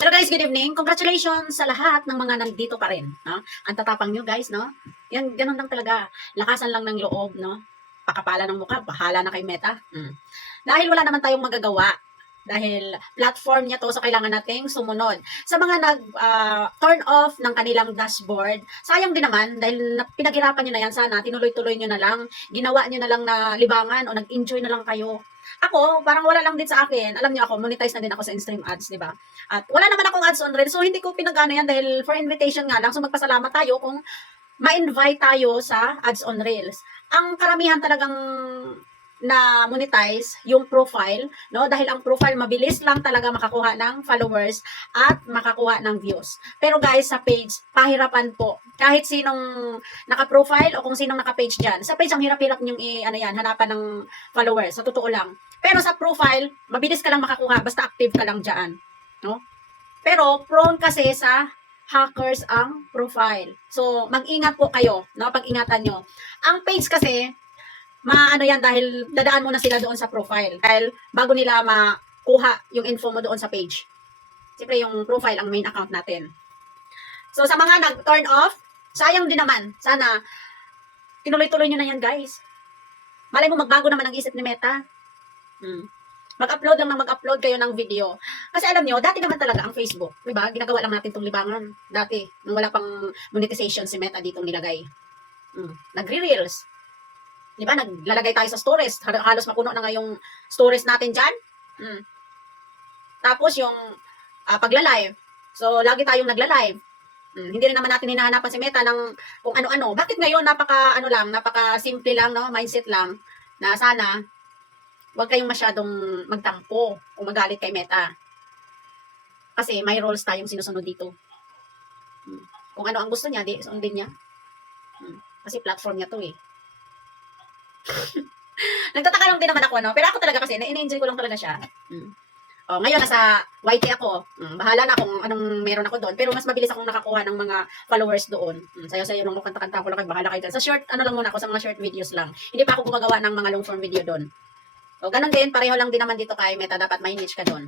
Pero guys, good evening. Congratulations sa lahat ng mga nandito pa rin. No? Ang tatapang nyo guys, no? Yan, ganun lang talaga. Lakasan lang ng loob, no? Pakapala ng mukha, bahala na kay Meta. Mm. Dahil wala naman tayong magagawa. Dahil platform niya to, so kailangan nating sumunod. Sa mga nag ah, turn off ng kanilang dashboard, sayang din naman dahil na- pinaghirapan nyo na yan sana, tinuloy-tuloy nyo na lang, ginawa nyo na lang na libangan o nag-enjoy na lang kayo. Ako, parang wala lang din sa akin. Alam niyo ako, monetize na din ako sa in-stream ads, di ba? At wala naman akong ads on Reels, so hindi ko pinagano yan dahil for invitation nga lang. So magpasalamat tayo kung ma-invite tayo sa ads on Reels. Ang karamihan talagang na monetize yung profile, no? Dahil ang profile mabilis lang talaga makakuha ng followers at makakuha ng views. Pero guys, sa page, pahirapan po. Kahit sinong naka-profile o kung sinong naka-page diyan. Sa page ang hirap-hirap niyung i ano yan, hanapan ng followers, sa totoo lang. Pero sa profile, mabilis ka lang makakuha basta active ka lang diyan, no? Pero prone kasi sa hackers ang profile. So, mag-ingat po kayo, no? Pag-ingatan nyo. Ang page kasi, maano yan dahil dadaan muna sila doon sa profile. Dahil bago nila makuha yung info mo doon sa page. Siyempre yung profile ang main account natin. So sa mga nag-turn off, sayang din naman. Sana tinuloy-tuloy nyo na yan guys. Malay mo magbago naman ang isip ni Meta. Hmm. Mag-upload lang ng mag-upload kayo ng video. Kasi alam nyo, dati naman talaga ang Facebook. Diba? Ginagawa lang natin itong libangan. Dati, nung wala pang monetization si Meta ditong nilagay. Hmm. Nagre-reels. Di ba? Naglalagay tayo sa. Hal- Halos mapuno na nga yung stories natin dyan. Mm. Tapos yung uh, pagla-live. So, lagi tayong nagla-live. Mm. Hindi rin naman natin hinahanapan si Meta ng kung ano-ano. Bakit ngayon napaka, ano lang, napaka simple lang, no? Mindset lang na sana huwag kayong masyadong magtampo o magalit kay Meta. Kasi may roles tayong sinusunod dito. Mm. Kung ano ang gusto niya, di sundin niya. Mm. Kasi platform niya to eh. Nagtataka lang din naman ako, no? Pero ako talaga kasi, na-enjoy ko lang talaga siya. Mm. Oh, ngayon, nasa YT ako. Mm, bahala na kung anong meron ako doon. Pero mas mabilis akong nakakuha ng mga followers doon. Mm, sayo-sayo nung kanta-kanta ko lang kayo, bahala kayo. Sa short, ano lang muna ako, sa mga short videos lang. Hindi pa ako gumagawa ng mga long form video doon. So, ganun din, pareho lang din naman dito kay Meta, dapat may niche ka doon.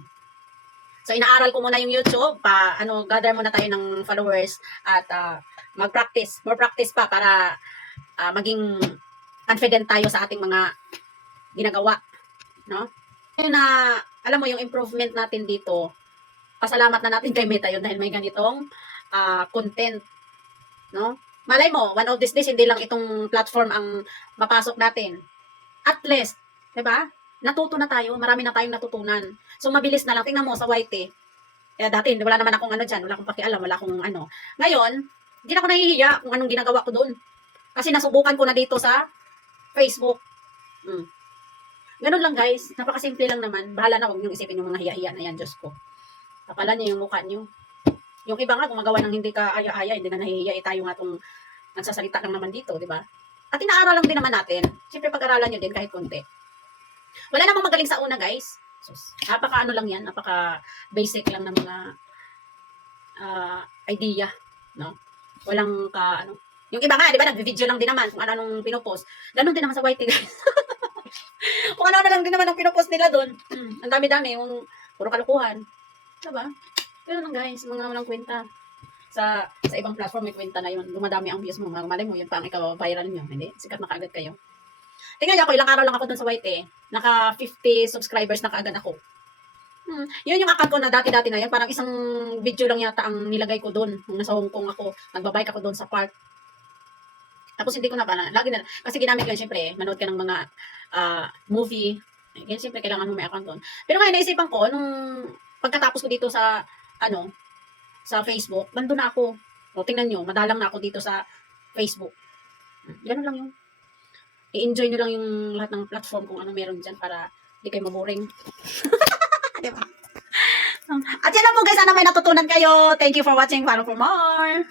So, inaaral ko muna yung YouTube, pa, ano, gather muna tayo ng followers at ah, mag-practice, more practice pa para ah, maging confident tayo sa ating mga ginagawa, no? Kaya na, alam mo, yung improvement natin dito, pasalamat na natin kay Meta yun dahil may ganitong ah, content, no? Malay mo, one of these days, hindi lang itong platform ang mapasok natin. At least, ba? Natuto na tayo, marami na tayong natutunan. So, mabilis na lang. Tingnan mo sa YT. Kaya dati, wala naman akong ano dyan, wala akong pakialam, wala akong ano. Ngayon, hindi na ako nahihiya kung anong ginagawa ko doon. Kasi nasubukan ko na dito sa Facebook. Mm. Ganun lang guys. Napakasimple lang naman. Bahala na huwag niyong isipin yung mga hiya-hiya na yan, Diyos ko. Kapala niyo yung mukha niyo. Yung iba nga, gumagawa ng hindi ka aya-aya, hindi na nahihiya, eh, tayo nga itong nagsasalita lang naman dito, di ba? At inaaralan din naman natin. Siyempre, pag-aralan nyo din kahit konti. Wala namang magaling sa una, guys. Sus, napaka ano lang yan, napaka basic lang ng mga ah, idea, no? Walang ka, ano, yung iba nga, di ba, nag-video lang din naman kung ano nung pinopost. Ganun din naman sa YT, guys. kung ano na lang din naman ang pinopost nila doon. Ang dami-dami, yung puro kalukuhan. Diba? Ganun lang, guys, mga walang kwenta. Sa sa ibang platform, may kwenta na yun. Dumadami ang views mo. Malay mo, yun pa ang ikaw viral nyo. Hindi, sikat na kaagad kayo. Tingnan niyo ako, ilang araw lang ako doon sa YT. Naka 50 subscribers na kaagad ako. Hmm. Yun yung account ko na dati-dati na yan. Parang isang video lang yata ang nilagay ko doon. Nung nasa Hong Kong ako, nagbabike ako doon sa park. Tapos hindi ko na pala, lagi na, kasi ginamit ko yun, syempre, manood ka ng mga ah, movie. Kaya syempre, kailangan mo may account doon. Pero ngayon, naisipan ko, nung pagkatapos ko dito sa, ano, sa Facebook, nandun na ako. O, tingnan nyo, madalang na ako dito sa Facebook. Ganun lang yung, i-enjoy nyo lang yung lahat ng platform kung ano meron dyan para di kayo maboring. diba? At yan lang po guys, sana may natutunan kayo. Thank you for watching. Follow for more.